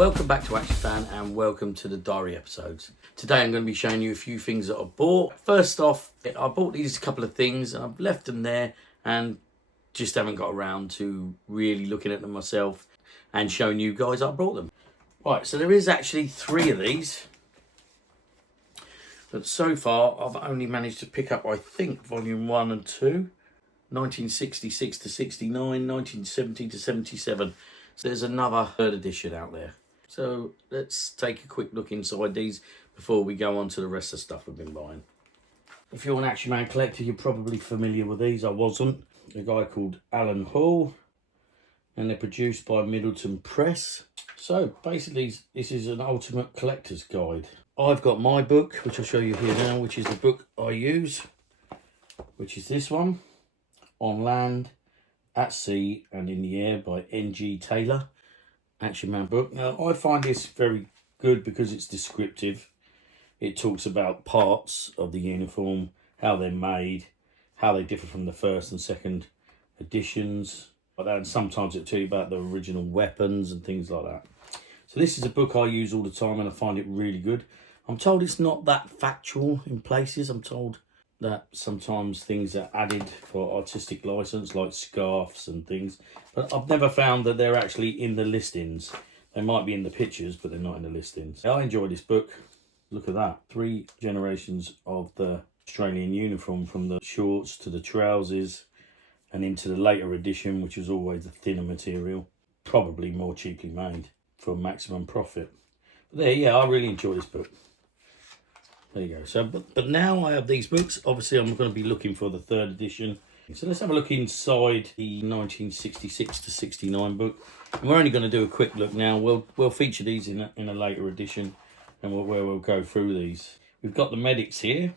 Welcome back to Action Fan and welcome to the diary episodes. Today I'm going to be showing you a few things that I bought. First off, I bought these couple of things and I've left them there and just haven't got around to really looking at them myself and showing you guys I brought them. Right, so there is actually 3 of these. But so far I've only managed to pick up, I think, volume 1 and 2. 1966 to 69, 1970 to 77. So there's another 3rd edition out there. So let's take a quick look inside these before we go on to the rest of the stuff we've been buying. If you're an Action Man collector, you're probably familiar with these. I wasn't. A guy called Alan Hall, and they're produced by Middleton Press. So basically this is an ultimate collector's guide. I've got my book, which I'll show you here now, which is the book I use, which is this one, On Land, At Sea and in the Air by N.G. Taylor. Action Man book. Now I find this very good because it's descriptive. It talks about parts of the uniform, how they're made, how they differ from the 1st and 2nd editions, and sometimes it'll tell you about the original weapons and things like that. So this is a book I use all the time and I find it really good. I'm told it's not that factual in places. I'm told that sometimes things are added for artistic license, like scarves and things, but I've never found that they're actually in the listings. They might be in the pictures, but they're not in the listings. I enjoy this book. Look at that. 3 generations of the Australian uniform, from the shorts to the trousers and into the later edition, which was always a thinner material, probably more cheaply made for maximum profit. But there, yeah, I really enjoy this book. There you go. So, but now I have these books. Obviously, I'm going to be looking for the 3rd edition. So let's have a look inside the 1966 to 69 book. And we're only going to do a quick look now. We'll feature these in a later edition, and we'll go through these. We've got the medics here.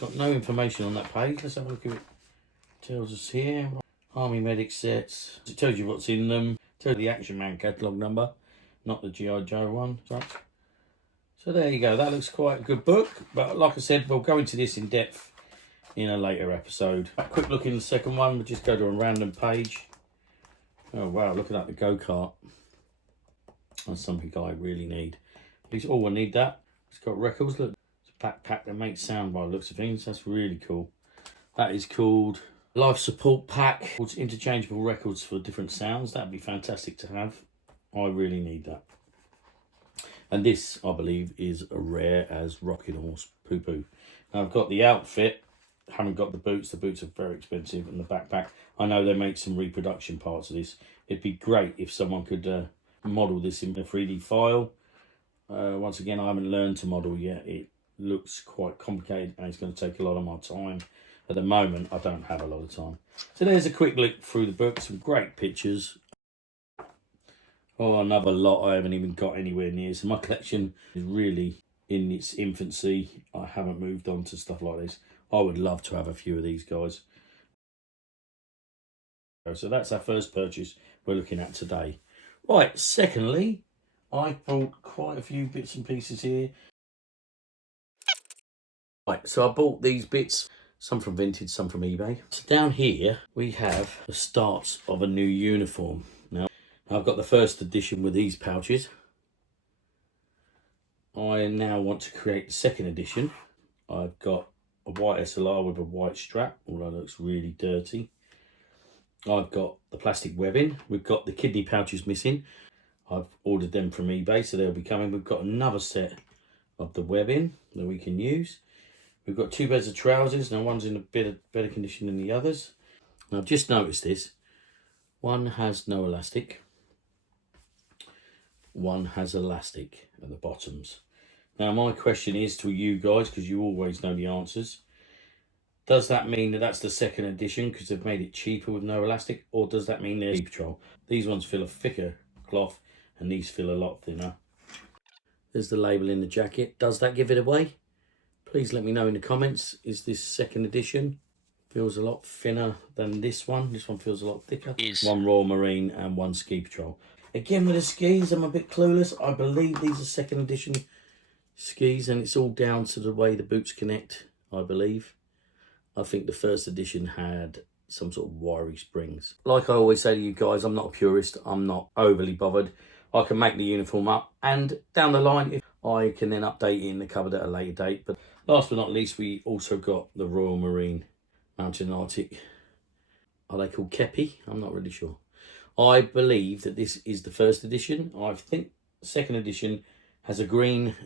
Got no information on that page. Let's have a look at it. Tells us here. Army medic sets. It tells you what's in them. It tells you the Action Man catalogue number, not the G.I. Joe one. So there you go. That looks quite a good book. But like I said, we'll go into this in depth in a later episode. A quick look in the second one. We'll just go to a random page. Oh, wow. Look at that. The go-kart. That's something I really need. Oh, I need that. It's got records. Look. It's a backpack that makes sound by the looks of things. That's really cool. That is called Life Support Pack. It's interchangeable records for different sounds. That'd be fantastic to have. I really need that. And this, I believe, is as rare as Rocking Horse Poo Poo. Now, I've got the outfit. Haven't got the boots. The boots are very expensive. And the backpack. I know they make some reproduction parts of this. It'd be great if someone could model this in a 3D file. Once again, I haven't learned to model yet. It looks quite complicated and it's going to take a lot of my time. At the moment, I don't have a lot of time. So there's a quick look through the book. Some great pictures. Oh, another lot I haven't even got anywhere near. So my collection is really in its infancy. I haven't moved on to stuff like this. I would love to have a few of these guys. So that's our first purchase we're looking at today. Right, secondly, I bought quite a few bits and pieces here. Right, so I bought these bits, some from Vintage, some from eBay. So down here we have the starts of a new uniform. Now I've got the 1st edition with these pouches. I now want to create the 2nd edition. I've got a white SLR with a white strap, although it looks really dirty. I've got the plastic webbing. We've got the kidney pouches missing. I've ordered them from eBay, so they'll be coming. We've got another set of the webbing that we can use. We've got 2 pairs of trousers. Now one's in a bit better condition than the others. Now I've just noticed this. One has no elastic. One has elastic at the bottoms. Now my question is to you guys, because you always know the answers. Does that mean that that's the 2nd edition because they've made it cheaper with no elastic? Or does that mean they're Patrol? These ones feel a thicker cloth and these feel a lot thinner. There's the label in the jacket. Does that give it away? Please let me know in the comments. Is this 2nd edition? Feels a lot thinner than this one. This one feels a lot thicker. One Royal Marine and one Ski Patrol. Again with the skis, I'm a bit clueless. I believe these are 2nd edition skis and it's all down to the way the boots connect, I believe. I think the 1st edition had some sort of wiry springs. Like I always say to you guys, I'm not a purist. I'm not overly bothered. I can make the uniform up, and down the line I can then update it in the cupboard at a later date. But last but not least, we also got the Royal Marine Mountain Arctic. Are they called Kepi? I'm not really sure. I believe that this is the first edition. I think the second edition has a green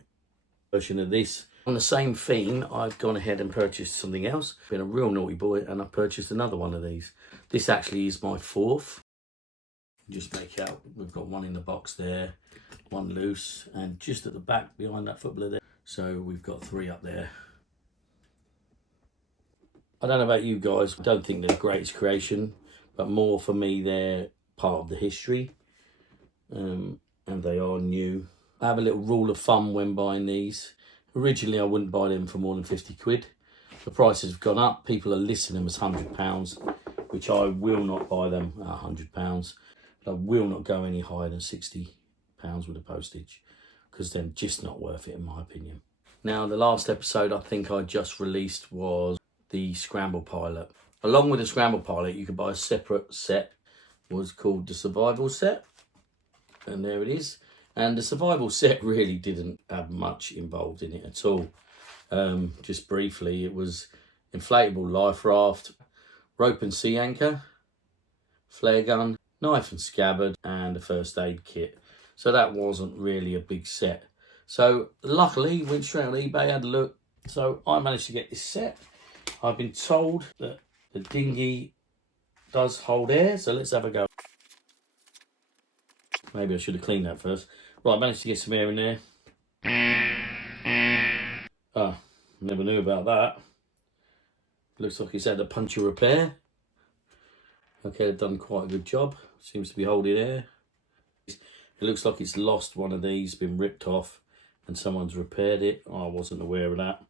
version of this. On the same theme, I've gone ahead and purchased something else. Been a real naughty boy, and I purchased another one of these. This actually is my fourth. Just make out, we've got one in the box there, one loose, and just at the back behind that footballer there. So we've got 3 up there. I don't know about you guys, I don't think they're the greatest creation, but more for me, they're part of the history, and they are new. I have a little rule of thumb when buying these. Originally, I wouldn't buy them for more than 50 quid. The prices have gone up. People are listing them as £100, which I will not buy them at £100. I will not go any higher than £60 with the postage, because they're just not worth it in my opinion. Now, the last episode I think I just released was the Scramble pilot. Along with the Scramble pilot, you could buy a separate set, was called the survival set, and there it is. And the survival set really didn't have much involved in it at all. Just briefly, it was inflatable life raft, rope and sea anchor, flare gun, knife and scabbard, and a first aid kit. So that wasn't really a big set. So luckily, went straight on eBay, had a look. So I managed to get this set. I've been told that the dinghy does hold air, so let's have a go. Maybe I should have cleaned that first. Right, I managed to get some air in there. Ah, never knew about that. Looks like it's had a puncture repair. Okay, they've done quite a good job. Seems to be holding air. It looks like it's lost one of these, been ripped off, and someone's repaired it. I wasn't aware of that.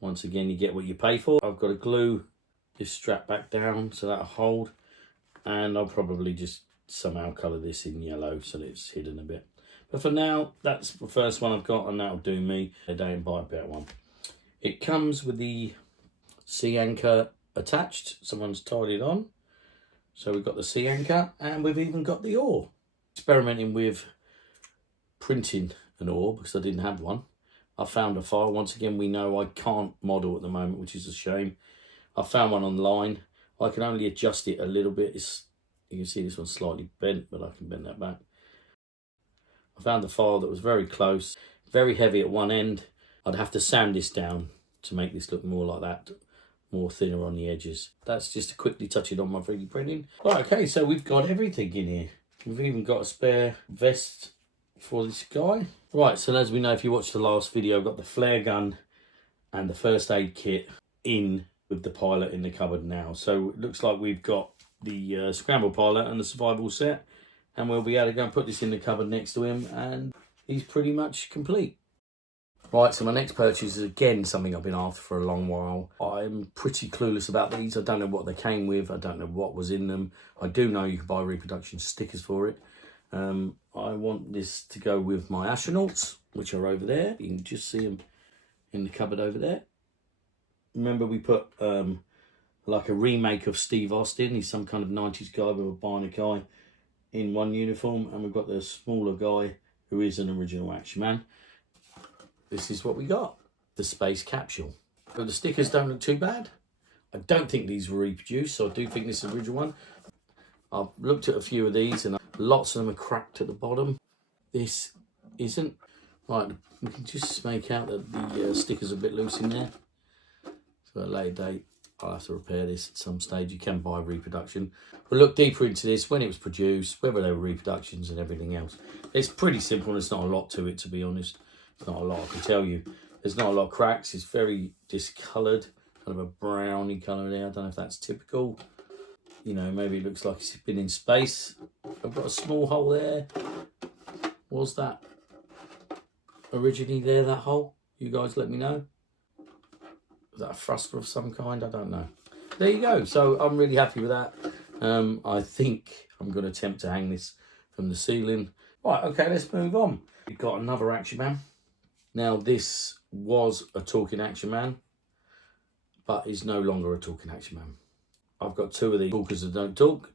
Once again, you get what you pay for. I've got to glue this strap back down so that'll hold, and I'll probably just somehow colour this in yellow so that it's hidden a bit. But for now, that's the first one I've got, and that'll do me. I don't buy a better one. It comes with the sea anchor attached. Someone's tied it on. So we've got the sea anchor, and we've even got the oar. Experimenting with printing an oar because I didn't have one. I found a file. Once again, we know I can't model at the moment, which is a shame. I found one online. I can only adjust it a little bit. You can see this one's slightly bent, but I can bend that back. I found a file that was very close, very heavy at one end. I'd have to sand this down to make this look more like that, more thinner on the edges. That's just to quickly touch it on my 3D printing. Right, okay, so we've got everything in here. We've even got a spare vest for this guy. Right, so as we know, if you watched the last video, I've got the flare gun and the first aid kit in with the pilot in the cupboard now. So it looks like we've got the Scramble pilot and the survival set, and we'll be able to go and put this in the cupboard next to him, and he's pretty much complete. Right, so my next purchase is again something I've been after for a long while. I'm pretty clueless about these. I don't know what they came with. I don't know what was in them. I do know you can buy reproduction stickers for it. I want this to go with my astronauts, which are over there. You can just see them in the cupboard over there. Remember, we put like a remake of Steve Austin. He's some kind of 90s guy with a bionic eye in one uniform, and we've got the smaller guy who is an original Action Man. This is what we got, the space capsule. But the stickers don't look too bad. I don't think these were reproduced, so I do think this is the original one. I've looked at a few of these, and lots of them are cracked at the bottom. This isn't. Right, we can just make out that the sticker's a bit loose in there. So at a later date, I'll have to repair this at some stage. You can buy reproduction. We'll look deeper into this, when it was produced, whether they were reproductions and everything else. It's pretty simple, and there's not a lot to it, to be honest. It's not a lot, I can tell you. There's not a lot of cracks. It's very discoloured, kind of a browny colour there. I don't know if that's typical. You know, maybe it looks like it's been in space. I've got a small hole there. Was that originally there, that hole? You guys let me know. Is that a thruster of some kind? I don't know. There you go. So I'm really happy with that. I think I'm going to attempt to hang this from the ceiling. Right, okay, let's move on. We've got another Action Man. Now, this was a talking Action Man, but is no longer a talking Action Man. I've got two of these talkers that don't talk.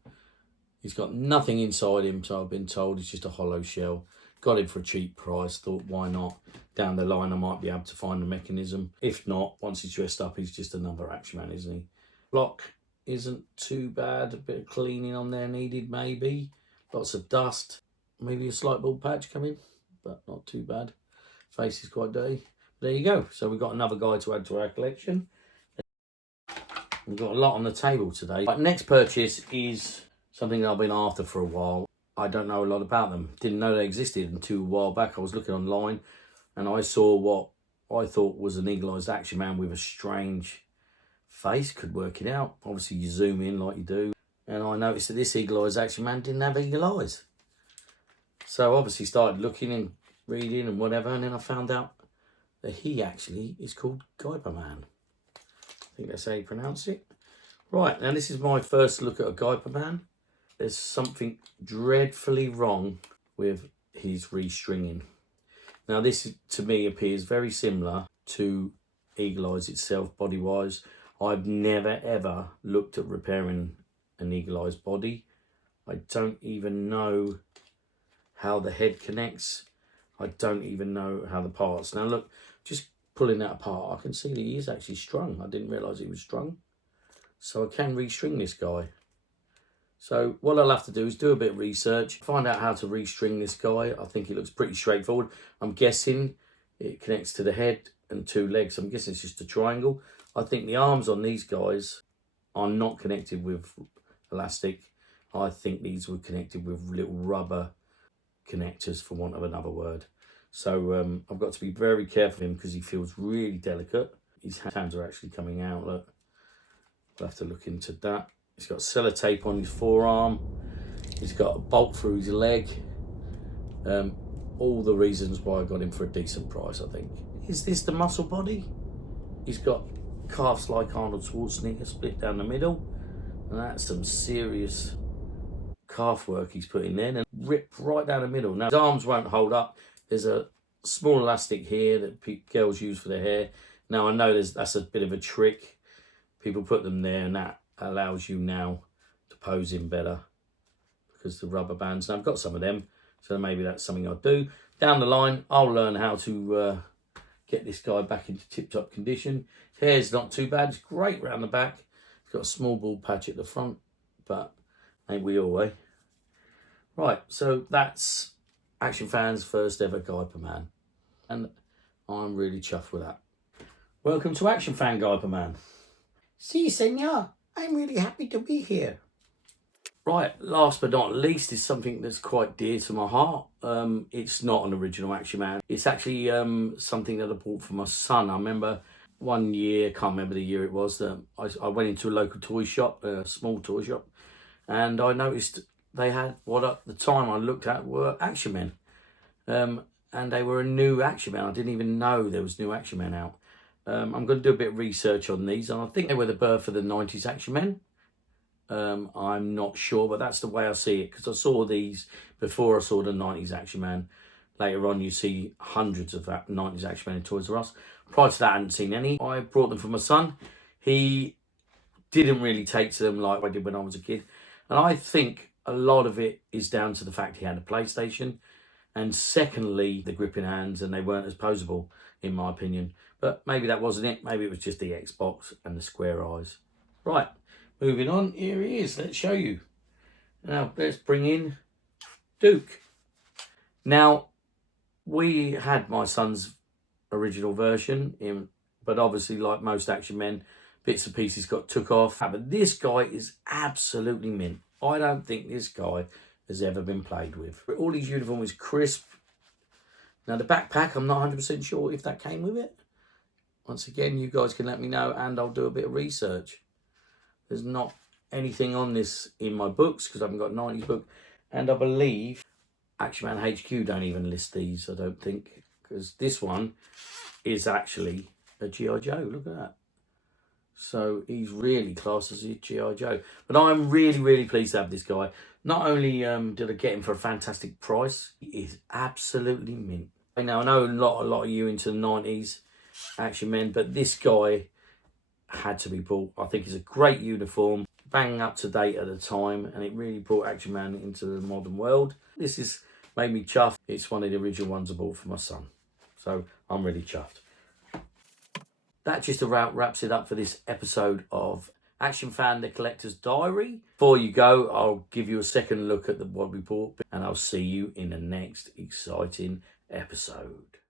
He's got nothing inside him, so I've been told. It's just a hollow shell. Got him for a cheap price. Thought, why not? Down the line, I might be able to find a mechanism. If not, once he's dressed up, he's just another Action Man, isn't he? Block isn't too bad. A bit of cleaning on there needed, maybe. Lots of dust. Maybe a slight bald patch coming, but not too bad. Face is quite dirty. There you go. So we've got another guy to add to our collection. We've got a lot on the table today. Right, next purchase is something that I've been after for a while. I don't know a lot about them. Didn't know they existed until a while back. I was looking online and I saw what I thought was an eagle-eyed Action Man with a strange face. Could work it out. Obviously you zoom in like you do. And I noticed that this eagle-eyed Action Man didn't have eagle eyes. So obviously started looking and reading and whatever. And then I found out that he actually is called Geyperman. I think that's how you pronounce it. Right, now this is my first look at a Geyperman. There's something dreadfully wrong with his restringing. Now this, to me, appears very similar to Eagle Eyes itself, body-wise. I've never, ever looked at repairing an Eagle Eyes body. I don't even know how the head connects. I don't even know how the parts. Now look, just pulling that apart, I can see that he is actually strung. I didn't realise he was strung. So I can restring this guy. So what I'll have to do is do a bit of research, find out how to restring this guy. I think it looks pretty straightforward. I'm guessing it connects to the head and 2 legs. I'm guessing it's just a triangle. I think the arms on these guys are not connected with elastic. I think these were connected with little rubber connectors, for want of another word. So I've got to be very careful of him because he feels really delicate. His hands are actually coming out. Look, I'll have to look into that. He's got sellotape on his forearm. He's got a bolt through his leg. All the reasons why I got him for a decent price, I think. Is this the muscle body? He's got calves like Arnold Schwarzenegger split down the middle. And that's some serious calf work he's put in there. And ripped right down the middle. Now, his arms won't hold up. There's a small elastic here that girls use for their hair. Now, I know that's a bit of a trick. People put them there and that allows you now to pose in better because the rubber bands. Now I've got some of them, so maybe that's something I'll do. Down the line, I'll learn how to get this guy back into tip-top condition. His hair's not too bad. It's great round the back. It's got a small bald patch at the front, but ain't we all, eh? Right, so that's Action Fan's first ever Geyperman, and I'm really chuffed with that. Welcome to Action Fan Geyperman. Si, senor. I'm really happy to be here. Right, last but not least is something that's quite dear to my heart. It's not an original Action Man. It's actually something that I bought for my son. I remember one year, can't remember the year it was, that I went into a local toy shop, a small toy shop, and I noticed they had what at the time I looked at were Action Men. And they were a new Action Man. I didn't even know there was new Action Men out. I'm going to do a bit of research on these, and I think they were the birth of the 90s Action Men. I'm not sure, but that's the way I see it, because I saw these before I saw the 90s Action Man. Later on, you see hundreds of 90s Action Men in Toys R Us. Prior to that, I hadn't seen any. I brought them for my son. He didn't really take to them like I did when I was a kid. And I think a lot of it is down to the fact he had a PlayStation. And secondly, the gripping hands, and they weren't as poseable, in my opinion. But maybe that wasn't it. Maybe it was just the Xbox and the square eyes. Right, moving on. Here he is. Let's show you. Now, let's bring in Duke. Now, we had my son's original version, but obviously, like most Action Men, bits and pieces got took off. But this guy is absolutely mint. I don't think this guy has ever been played with. All his uniform is crisp. Now, the backpack, I'm not 100% sure if that came with it. Once again, you guys can let me know and I'll do a bit of research. There's not anything on this in my books because I haven't got a 90s book. And I believe Action Man HQ don't even list these, I don't think. Because this one is actually a G.I. Joe. Look at that. So he's really classed as a G.I. Joe. But I'm really, really pleased to have this guy. Not only did I get him for a fantastic price, he is absolutely mint. Now, I know a lot of you into the 90s Action Men, but this guy had to be bought. I think it's a great uniform. bang up to date at the time, and it really brought Action Man into the modern world. This has made me chuffed. It's one of the original ones I bought for my son, so I'm really chuffed. That just about wraps it up for this episode of Action Fan the Collector's Diary. Before you go, I'll give you a second look at what we bought, and I'll see you in the next exciting episode.